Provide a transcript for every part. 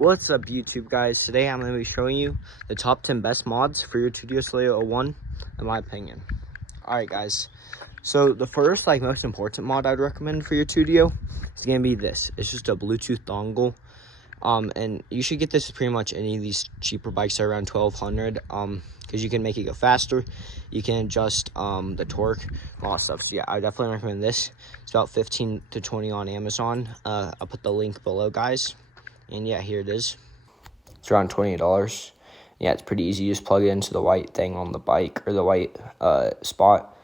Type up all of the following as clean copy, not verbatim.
What's up, YouTube guys? Today I'm going to be showing you the top 10 best mods for your tuttio soleil 01, in my opinion. Alright guys, so the first most important mod I'd recommend for your tuttio is going to be this. It's just a Bluetooth dongle, and you should get this with pretty much any of these cheaper bikes that are around 1200, because you can make it go faster, you can adjust the torque, all that stuff. So yeah, I definitely recommend this. It's about 15 to 20 on Amazon. I'll put the link below, guys. And yeah, here it is. It's around $20. Yeah, it's pretty easy. You just plug it into the white thing on the bike, or the white spot,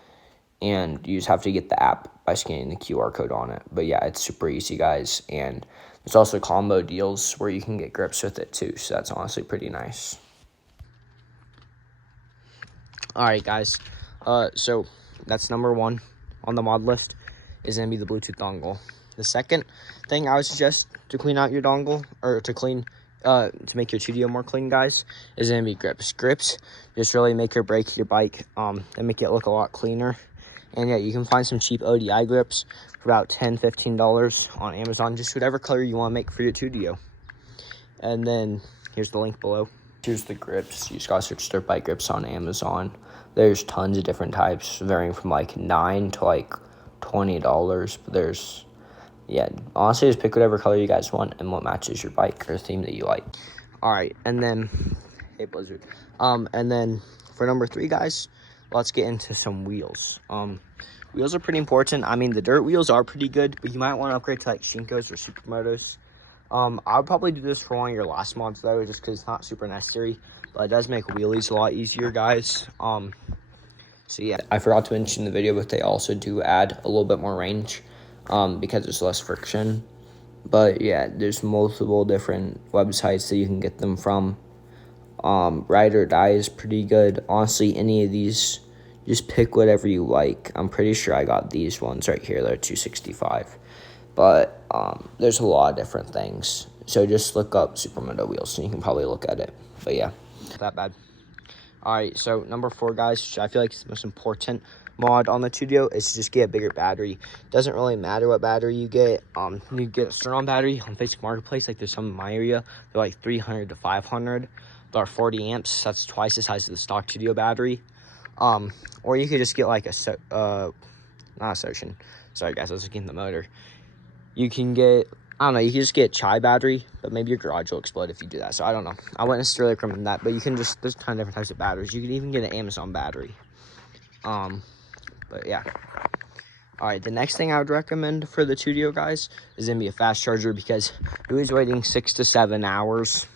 and you just have to get the app by scanning the QR code on it. But yeah, it's super easy, guys. And there's also combo deals where you can get grips with it too, so that's honestly pretty nice. Alright guys, so that's number one on the mod list, is going to be the Bluetooth dongle. The second thing I would suggest to clean out your dongle, or to make your tuttio more clean, guys, is going to be grips. Grips just really make or break your bike, and make it look a lot cleaner. And yeah, you can find some cheap ODI grips for about $10, $15 on Amazon, just whatever color you want to make for your tuttio. And then here's the link below. Here's the grips. You just gotta search dirt bike grips on Amazon. There's tons of different types, varying from $9 to $20, but there's, yeah, honestly, just pick whatever color you guys want and what matches your bike or theme that you like. All right, and then, hey Blizzard. And then for number 3, guys, let's get into some wheels. Wheels are pretty important. I mean, the dirt wheels are pretty good, but you might want to upgrade to Shinkos or Supermotos. I would probably do this for one of your last mods though, just because it's not super necessary, but it does make wheelies a lot easier, guys. So yeah, I forgot to mention in the video, but they also do add a little bit more range, because there's less friction. But yeah, there's multiple different websites that you can get them from. Ride or Die is pretty good. Honestly, any of these, just pick whatever you like. I'm pretty sure I got these ones right here. They're $265. But there's a lot of different things. So just look up Supermoto wheels and you can probably look at it. But yeah, not that bad. Alright, so number 4, guys, which I feel like is the most important mod on the tuttio, is to just get a bigger battery. Doesn't really matter what battery you get. You get a strong battery on Facebook Marketplace. There's some in my area. They're like 300 to 500. They're 40 amps. That's twice the size of the stock tuttio battery. Or you could just get not a Socian. Sorry guys, I was looking at the motor. You can get, I don't know, you can just get a chai battery, but maybe your garage will explode if you do that. So I don't know. I wouldn't necessarily recommend that, but you can just, there's a ton of different types of batteries. You can even get an Amazon battery. But yeah. All right, the next thing I would recommend for the tuttio, guys, is going to be a fast charger, because who is waiting 6 to 7 hours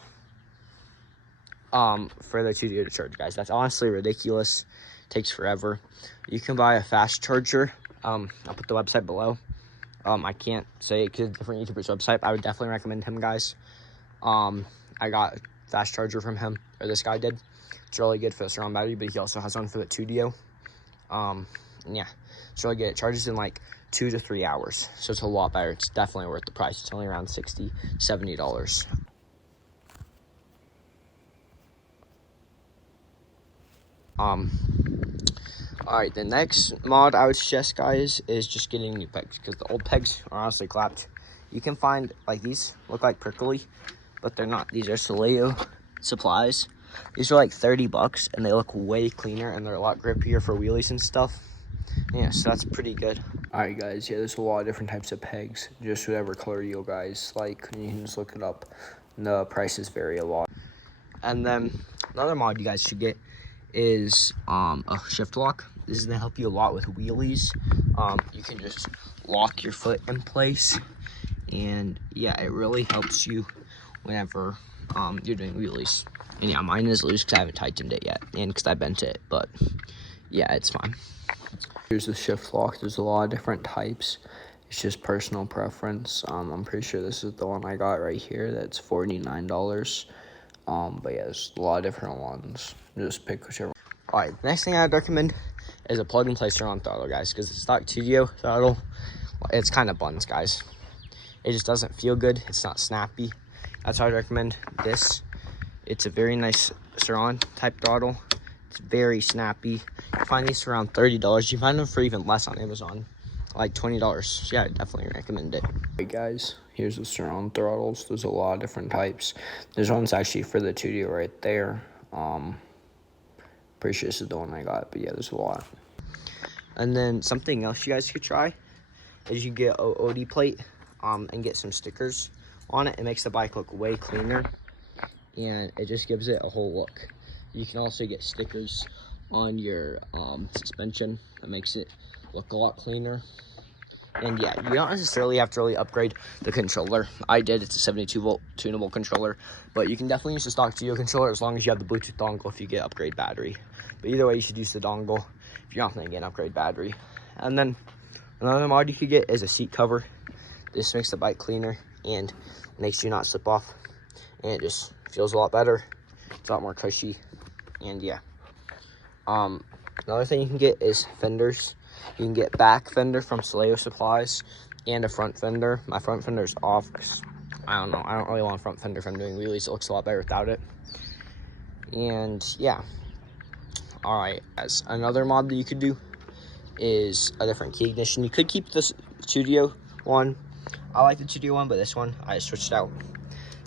for the tuttio to charge, guys? That's honestly ridiculous. It takes forever. You can buy a fast charger. I'll put the website below. I can't say it because it's a different YouTuber's website. I would definitely recommend him, guys. I got a fast charger from him, or this guy did. It's really good for the surround battery, but he also has one for the tuttio. Yeah, it's really good. It charges in 2 to 3 hours, so it's a lot better. It's definitely worth the price. It's only around $60, $70. Alright, the next mod I would suggest, guys, is just getting new pegs, because the old pegs are honestly clapped. You can find, these look like prickly, but they're not. These are Soleil supplies. These are $30, and they look way cleaner, and they're a lot grippier for wheelies and stuff. Yeah, so that's pretty good. Alright, guys, yeah, there's a lot of different types of pegs, just whatever color you guys like, and you can just look it up. The prices vary a lot. And then another mod you guys should get is a shift lock. This is going to help you a lot with wheelies. You can just lock your foot in place, and yeah, it really helps you whenever you're doing wheelies. And yeah, mine is loose because I haven't tightened it yet, and because I bent it, but yeah, it's fine. Here's the shift lock. There's a lot of different types. It's just personal preference. I'm pretty sure this is the one I got right here. That's $49. But yeah, there's a lot of different ones. Just pick whichever. All right, the next thing I'd recommend is a plug and play surround throttle, guys, because the stock tuttio throttle, it's kind of buns, guys. It just doesn't feel good. It's not snappy. That's why I'd recommend this. It's a very nice surround type throttle. It's very snappy. You find these for around $30. You find them for even less on Amazon. like $20. So yeah, I definitely recommend it. Hey guys, here's the surround throttles. There's a lot of different types. This one's actually for the tuttio right there. Pretty sure this is the one I got, but yeah, there's a lot. And then something else you guys could try is you get a OD plate and get some stickers on it. It makes the bike look way cleaner, and it just gives it a whole look. You can also get stickers on your suspension that makes it look a lot cleaner. And yeah, you don't necessarily have to really upgrade the controller. I did. It's a 72 volt tunable controller, but you can definitely use the stock tuttio controller as long as you have the Bluetooth dongle if you get upgrade battery. But either way, you should use the dongle if you're not going to get an upgrade battery. And then another mod you could get is a seat cover. This makes the bike cleaner and makes you not slip off, and it just feels a lot better. It's a lot more cushy, and yeah. Another thing you can get is fenders. You can get back fender from Soleil supplies and a front fender. My front fender's off because I don't know, I don't really want a front fender if I'm doing wheelies. It looks a lot better without it. And yeah. Alright, as another mod that you could do is a different key ignition. You could keep this tuttio one. I like the tuttio one, but this one I switched out.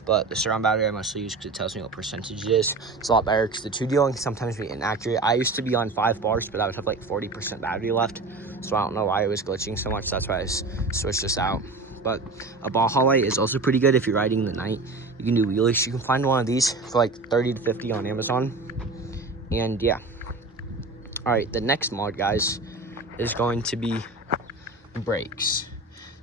But the surround battery I mostly use because it tells me what percentage it is. It's a lot better because the tuttio can sometimes be inaccurate. I used to be on 5 bars, but I would have like 40% battery left. So I don't know why it was glitching so much. That's why I switched this out. But a Baja light is also pretty good if you're riding the night. You can do wheelies. You can find one of these for like 30 to 50 on Amazon. And yeah. All right, the next mod, guys, is going to be brakes.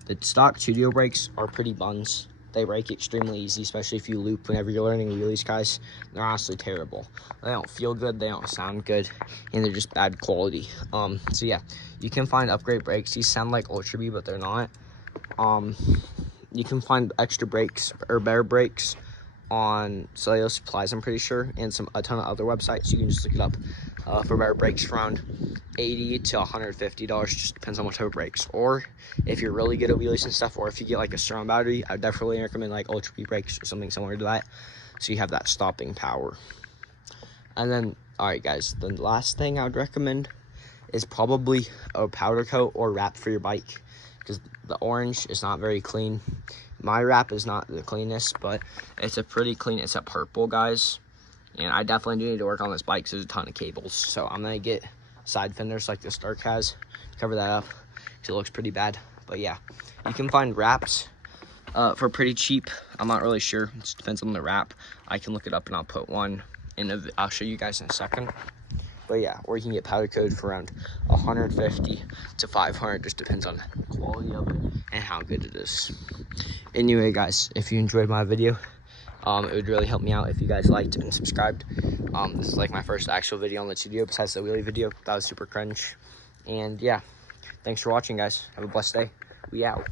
The stock tuttio brakes are pretty buns. They break extremely easy, especially if you loop whenever you're learning wheelies, guys. They're honestly terrible. They don't feel good, they don't sound good, and they're just bad quality. So yeah, you can find upgrade brakes. These sound like Ultra B, but they're not. You can find extra brakes or better brakes on Soleil supplies, I'm pretty sure, and a ton of other websites. You can just look it up for better brakes for around $80 to $150. Just depends on what type of brakes. Or if you're really good at wheelies and stuff, or if you get like a surround battery, I would definitely recommend like Ultra B brakes or something similar to that, so you have that stopping power. And then, all right, guys, the last thing I would recommend is probably a powder coat or wrap for your bike, because the orange is not very clean. My wrap is not the cleanest, but it's a pretty clean. It's a purple, guys, and I definitely do need to work on this bike because there's a ton of cables. So I'm gonna get side fenders like the Stark has, cover that up because it looks pretty bad. But yeah, you can find wraps for pretty cheap. I'm not really sure. It just depends on the wrap. I can look it up and I'll put one in. I'll show you guys in a second. But yeah, or you can get powder coated for around 150 to 500. Just depends on the quality of it and how good it is. Anyway, guys, if you enjoyed my video, it would really help me out if you guys liked and subscribed. This is like my first actual video on the tuttio besides the wheelie video. That was super cringe. And yeah, thanks for watching, guys. Have a blessed day. We out.